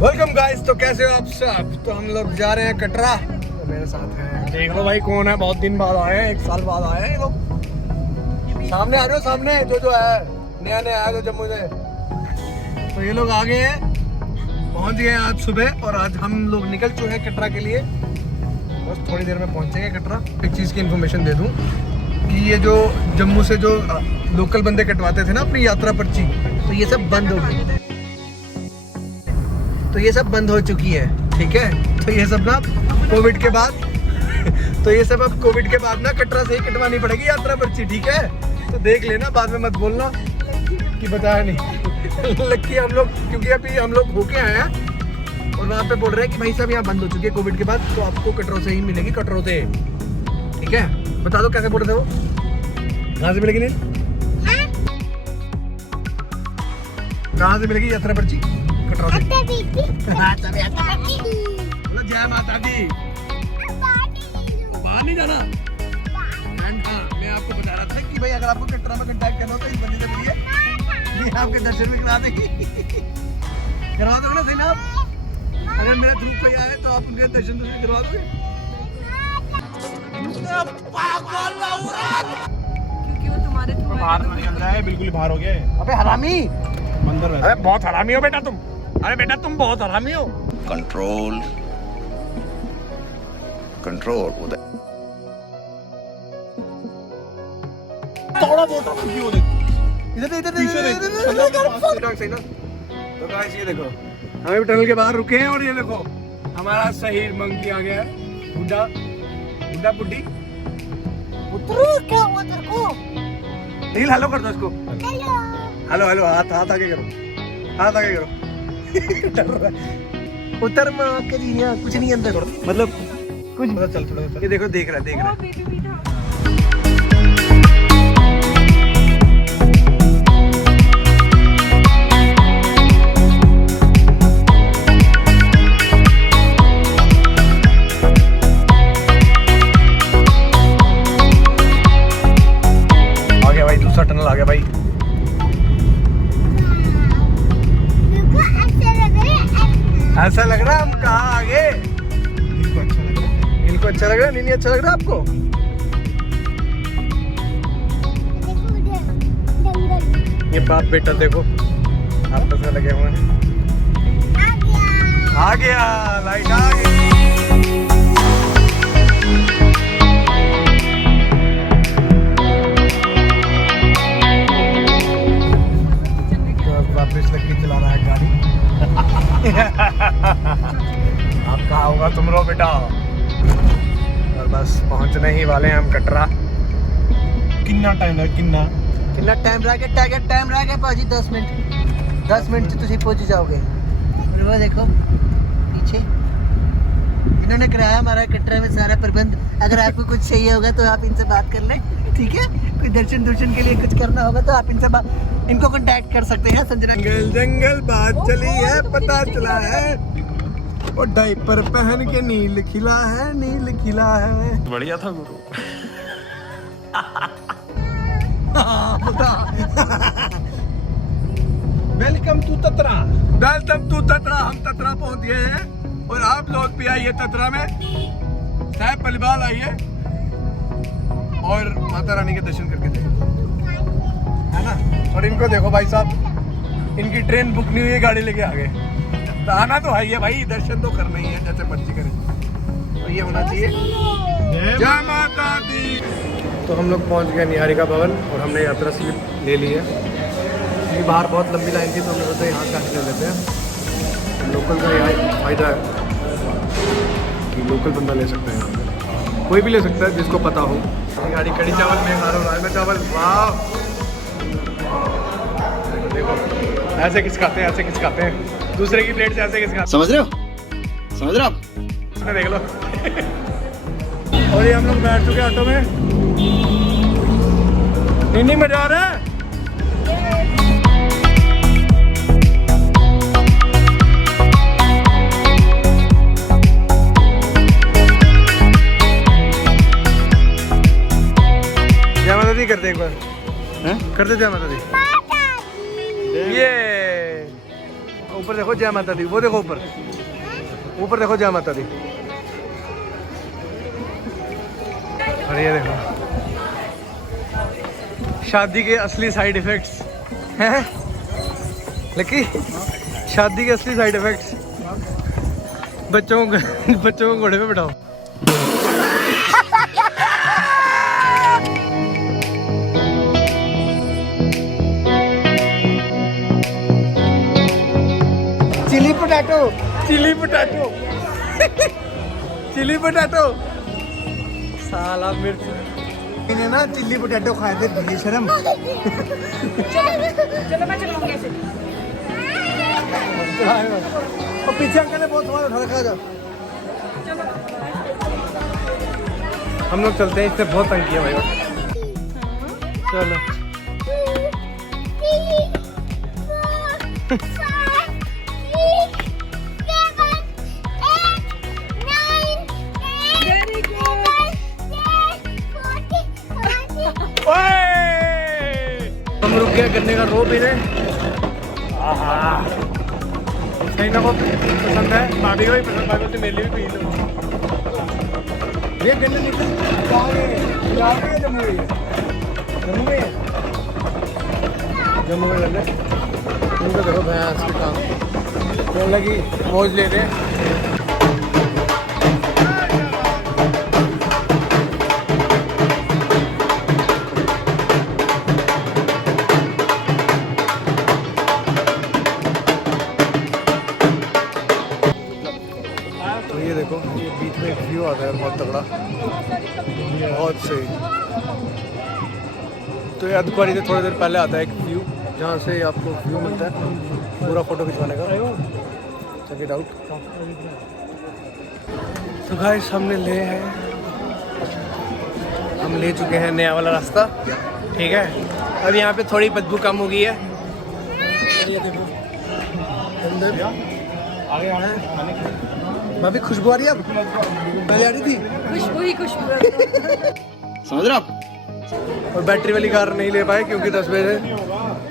Welcome guys, तो कैसे हो आप सब। तो हम लोग जा रहे हैं कटरा। तो मेरे साथ हैं, देख लो भाई कौन है, बहुत दिन बाद आए हैं, 1 साल बाद आए हैं ये लोग। सामने आ रहे हो, सामने जो है नया नया आया जो जम्मू से। तो ये लोग आ गए हैं, पहुंच गए आज सुबह, और आज हम लोग निकल चुके हैं कटरा के लिए। बस थोड़ी देर में पहुंचेंगे कटरा। एक चीज़ की इन्फॉर्मेशन दे दूं कि ये जो जम्मू से जो लोकल बंदे कटवाते थे ना अपनी यात्रा पर्ची, तो ये सब बंद हो गई। तो ये सब बंद हो चुकी है, ठीक है। तो ये सब ना कोविड के बाद तो ये सब अब कोविड के बाद ना कटरा से ही कटवानी पड़ेगी यात्रा पर्ची, ठीक है। तो देख लेना, बाद में मत बोलना कि बताया नहीं। लक्की हम लोग, क्योंकि अभी हम लोग होके आए हैं और वहाँ पे बोल रहे हैं कि भाई साहब यहाँ बंद हो चुकी है कोविड के बाद, तो आपको कटरों से ही मिलेगी, कटरों से, ठीक है। बता दो कैसे बोल रहे थे वो, कहाँ से मिलेगी? नहीं, कहाँ से मिलेगी यात्रा पर्ची? कटरा से। जय माता दी। बाहर नहीं जाना। मैं आपको बता रहा था कि भाई अगर आपको कटरा में कांटेक्ट करना हो तो इस बंदी से मिलिए, ये आपके दर्शन भी करा देगी। करवा दोगे ना सही ना आप? अगर मेरा थ्रू कोई आए तो आप उनके दर्शन करवा दोगे? क्योंकि वो तुम्हारे थ्रू बाहर नहीं निकल रहा है, बिल्कुल ही बाहर हो गया है। अबे हरामी, अंदर अरे बहुत हरामी हो बेटा तुम। अरे बेटा तुम बहुत हरामी हो। कंट्रोल कंट्रोल उधर थोड़ा बहुत क्यों हो इधर इधर पीछे देख। सही ना। तो गाइस ये देखो, हम अभी टनल के बाहर रुके हैं और ये देखो हमारा सही मंकी आ गया है। बुड्ढा बुड्ढा बुड्ढी उतरो, क्या हुआ तेरे को? नील हेलो कर दो इसको। हेलो हेलो, हाथ हाथ आगे करो, हाथ आगे करो। डर रहा है। उतर मां के लिए कुछ नहीं अंदर, मतलब कुछ। चल थोड़ा ये देखो, देख रहा है, देख रहा है। बेबी भी था। आ गया भाई, दूसरा टनल आ गया भाई। ऐसा लग रहा है हम कहाँ आ गए। इनको अच्छा लग रहा है, नहीं अच्छा लग रहा आपको? ये बाप बेटा देखो आपस में लगे हुए हैं। आ गया लाइट आ गई। तो वापस लक्की चला रहा है गाड़ी। आप कहाँ होगा तुम रो बेटा। और बस पहुंचने ही वाले हैं हम कटरा। कितना टाइम लगा? कितना टाइम रह गया? टाइम रह गया पाजी, 10 मिनट। 10 मिनट से तुम पहुंच जाओगे। और वो देखो पीछे इन्होंने कराया हमारा कटरा में सारा प्रबंध। अगर आपको कुछ चाहिए होगा तो आप इनसे बात कर लें, ठीक है। कोई दर्शन के लिए कुछ करना होगा तो आप इनको कांटेक्ट कर सकते हैं। संजना जंगल जंगल बात चली है, पता चला है वो डायपर पहन के नील खिला है, नील खिला है। बढ़िया था गुरु। Welcome to Tatra. Welcome to Tatra. हम ततरा पहुंच गए हैं और आप लोग भी आइए ततरा में, साहब पलिवाल आइए और माता रानी के दर्शन करके जाइए, है ना। और इनको देखो भाई साहब, इनकी ट्रेन बुक नहीं हुई है, गाड़ी लेके आ गए। तो आना तो है भाई, दर्शन तो करना ही है, जैसे मर्जी करें। तो ये होना चाहिए। जय माता दी। तो हम लोग पहुंच गए निहारिका भवन और हमने यात्रा स्लिप ले ली है। क्योंकि बाहर बहुत लंबी लाइन थी तो हमने सोचा यहाँ से ले लेते हैं। लोकल का यह फायदा है कि लोकल बंदा ले सकते हैं यहाँ पे, कोई भी ले सकता है जिसको पता हो। गाड़ी कड़ी चावल में खा रहा हूँ, राजमा चावल। वाह, देखो ऐसे किस खाते हैं, ऐसे किस खाते हैं, दूसरे की प्लेट से ऐसे किस खाते हैं। समझ रहे हो आप? देख लो। और ये हम लोग बैठ चुके ऑटो में। नहीं मजा आ रहा है। दी करते एक बार कर दे जय माता दी। ये ऊपर देखो जय माता दी, वो देखो ऊपर ऊपर देखो जय माता दी। और ये देखो शादी के असली साइड इफेक्ट्स हैं लकी, शादी के असली साइड इफेक्ट्स। बच्चों को घोड़े पे बिठाओ। Chilli potato chilli potato chilli potato साला मिर्च इन्हें ना चिल्ली पोटैटो खाए थे बेशरम। चलो मैं चलाऊंगी ऐसे। और पीछे अंकल ने बहुत सामान उठा रखा है। हम लोग चलते हैं, इससे बहुत तंग किया भाई। चलो हम रुक गए गन्ने का रो पीने। सही ना, वो पसंद है, भाभी को भी पसंद, भाभी बोलती मेरे लिए भी पी लो। ये गन्ने निकल जम्मू में गन्ने उनको देखो भैंस के काम बोल लगी मौज ले रहे। ये देखो ये बीच में एक व्यू आता है बहुत तगड़ा, बहुत सही। तो ये अधकुआरी से थोड़ी देर पहले आता है एक व्यू, जहाँ से आपको व्यू मिलता है पूरा फोटो खिंचवाने का। Check it out. तो गाइस हमने हम ले चुके हैं नया वाला रास्ता, ठीक है। अब यहाँ पे थोड़ी बदबू कम हो गई है। ये देखो अंदर भाभी खुशबू आ रही है, अब पहले आ रही थी खुशबू ही खुशबू। समझ रहे आप? और बैटरी वाली कार नहीं ले पाए क्योंकि 10 बजे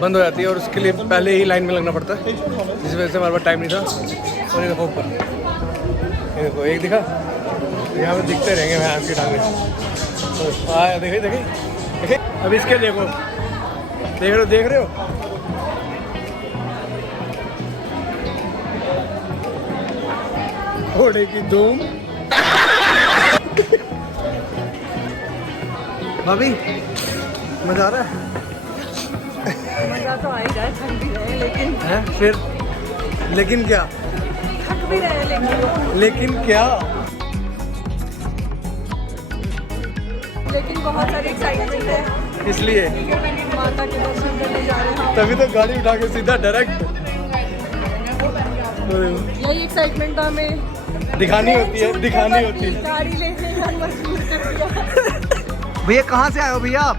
बंद हो जाती है और उसके लिए पहले ही लाइन में लगना पड़ता है, जिस वजह से हमारे पास टाइम नहीं था। और ये देखो ऊपर, ये देखो एक दिखा, यहाँ पे दिखते रहेंगे भैंस की टांगे। तो आया देखे देखे देखे, अब इसके देखो, देख रहे हो घोड़े की धूम। भाभी मजा आ रहा है? मजा तो आ ही रहा है, थक भी रहे लेकिन है फिर, लेकिन क्या? थक भी रहे लेकिन क्या? लेकिन बहुत सारी एक्साइटमेंट है, इसलिए माता के दर्शन करने जा रहे हैं। तभी तो गाड़ी उठा के सीधा डायरेक्ट यही एक्साइटमेंट हमें दिखानी होती है। गाड़ी लेने का मजबूर कर दिया। भैया कहाँ से आए हो भैया आप?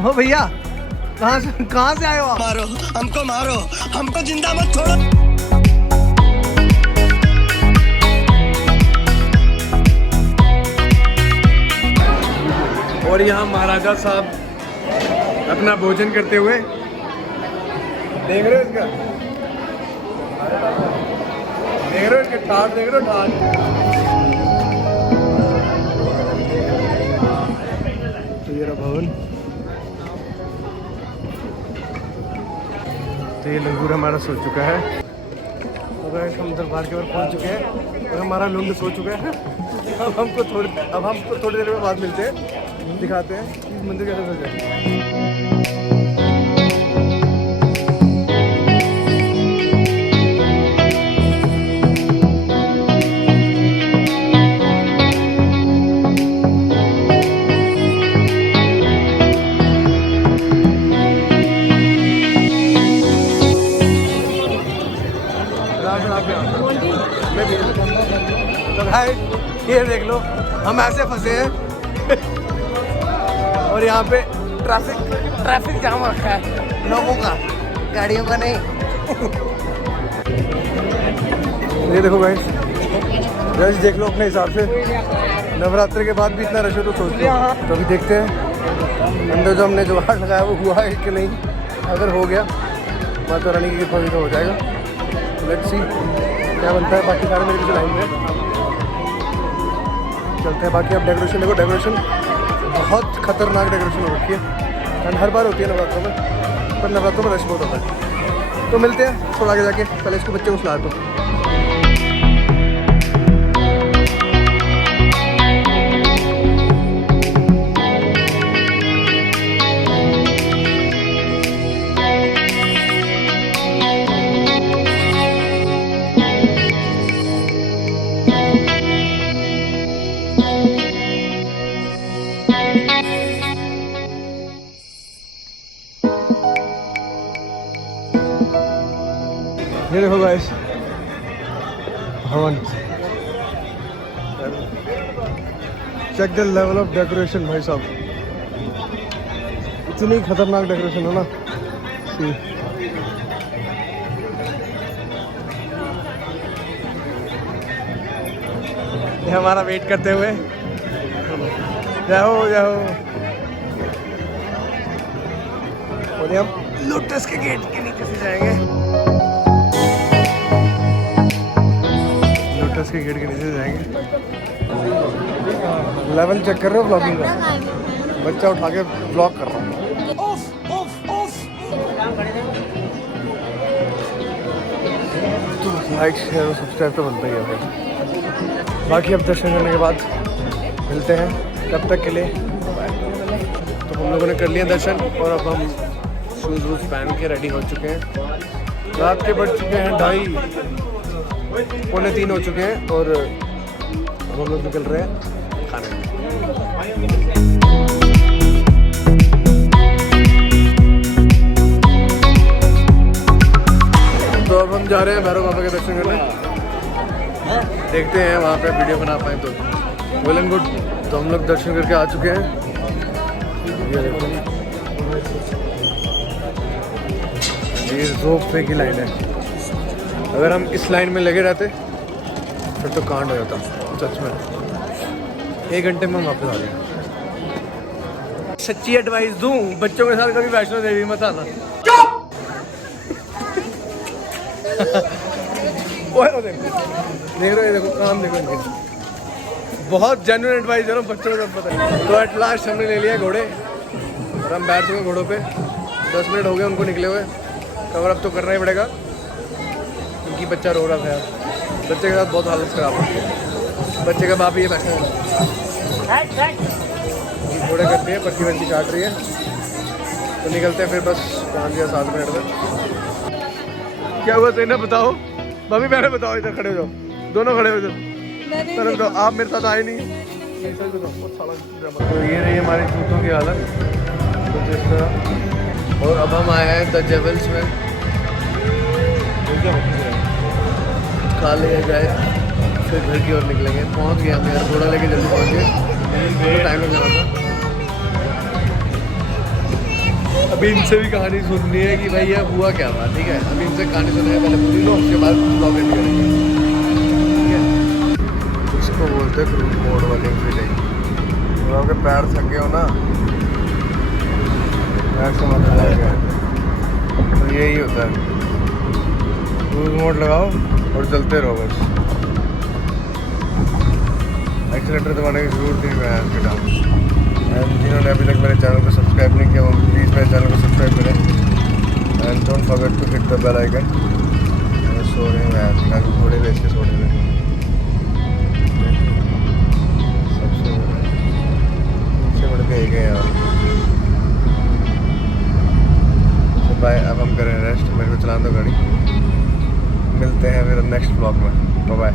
हो भैया कहाँ से आए हो आप? मारो हमको जिंदा मत छोड़ो। और यहाँ महाराजा साहब अपना भोजन करते हुए, देख रहे हो इसका, ठाट देख रहे हो ठाट। तो ये रहा भवन। तो ये लंगूर हमारा सो चुका है। तो गाइस हम दरबार के ऊपर पहुंच चुके हैं और हमारा लुंग सो चुका है। अब हमको थोड़ी देर में बाद मिलते हैं, दिखाते हैं कि मंदिर कैसे सजा है। तो भाई ये देख लो हम ऐसे फंसे हैं और यहाँ पे ट्रैफिक जाम रखा है लोगों का, गाड़ियों का नहीं। ये देखो गाइस देख लो अपने हिसाब से। नवरात्रि के बाद भी इतना रश हो तो सोच लो। तो अभी देखते हैं अंदर जो हमने जुगाड़ लगाया वो हुआ है कि नहीं। अगर हो गया माता रानी की कृपा तो हो जाएगा। लेट्स सी क्या बनता है। बाकी सारे मेरे पीछे लाइन में चलते हैं। बाकी अब डेकोरेशन देखो, डेकोरेशन बहुत खतरनाक डेकोरेशन हो रखी है एंड हर बार होती है नवरात्रों में, पर नवरात्रों में रश बहुत होता है। तो मिलते हैं थोड़ा आगे जाके, पहले इसको बच्चे को सुला दो। ये देखो गाइस, हवन। Check the level of decoration भाई साहब, इतनी खतरनाक डेकोरेशन है ना। सी ये हमारा वेट करते हुए जाओ जाओ, और हम लोटस के गेट के नीचे से जाएंगे। लोटस के गेट के नीचे जाएंगे। लेवल चेक कर रहे हो ब्लॉगिंग का? बच्चा उठा के ब्लॉग कर रहा हूँ। तो लाइक शेयर और सब्सक्राइब तो बनता ही है भाई। बाकी अब दर्शन करने के बाद मिलते हैं, तब तक के लिए तो हम लोगों ने कर लिया दर्शन और अब हम शूज़ वूज़ पहन के रेडी हो चुके हैं। रात के बढ़ चुके हैं 2:30 पौने 3 हो चुके हैं और हम लोग निकल रहे हैं खाने। तो अब हम जा रहे हैं भैरव बाबा के दर्शन करने। देखते हैं वहाँ पे वीडियो बना पाए तो। Well and good. तो हम लोग दर्शन करके आ चुके हैं। ये देखो, ये रोप वे की लाइन है। अगर हम इस लाइन में लगे रहते फिर तो कांड हो जाता सच में। 1 घंटे में हम वापस आ गए। सच्ची एडवाइस दूं, बच्चों के साथ कभी वैष्णो देवी मत आना। देख रहे हो, देखो काम देखो इनके। बहुत जेन्युइन एडवाइस है ना, बच्चों को सब पता है। तो एट लास्ट हमने ले लिया घोड़े और हम बैठ चुके घोड़ों पे। 10 मिनट हो गए उनको निकले हुए। कवर अप तो करना ही पड़ेगा क्योंकि बच्चा रो रहा था यार। बच्चे के साथ बहुत हालत ख़राब होती है। बच्चे का बाप ये बैठा है, घोड़े करती है, पर्ची वर्ची काट रही है। तो निकलते हैं फिर बस 5 या 7 मिनट में। क्या हुआ सही ना बताओ भाभी, मैंने बताओ। इधर खड़े हो जाओ, दोनों खड़े हो जाओ। मैंने बताओ, आप मेरे साथ आए नहीं। तो ये रही हमारी जूतों की हालत कुछ इस तरह। और अब हम आए हैं द जेवल्स में। खा लिया जाए फिर घर की ओर निकलेंगे। पहुंच गए हम यार, घोड़ा लेके जल्दी पहुंच गए। टाइम लग रहा था। अभी इनसे भी कहानी सुननी है कि भाई यह हुआ क्या था। ठीक है, अभी इनसे कहानी सुनाए पहले पूरी लो, उसके बाद ब्लॉग एंड करेंगे। ठीक है, इसको बोलते हैं क्रूज मोड वाली फीलिंग। तो आपके पैर थक गए हो ना, पैर से मत लग गया, तो यही होता है। क्रूज मोड लगाओ और चलते रहो बस। एक्सीलेटर दबाने की जरूरत नहीं है इसके डाउन। एंड जिन्होंने अभी तक मेरे चैनल को सब्सक्राइब नहीं किया वो प्लीज़ मेरे चैनल को सब्सक्राइब करें। And don't forget to hit the bell icon. सो रहे हैं यार, थोड़े बेच के सो रहे हैं। सबसे नीचे बढ़ के गए यार। तो बाय, अब हम करें रेस्ट। मेरे को चला दो गाड़ी। मिलते हैं फिर नेक्स्ट ब्लॉग में। Bye bye.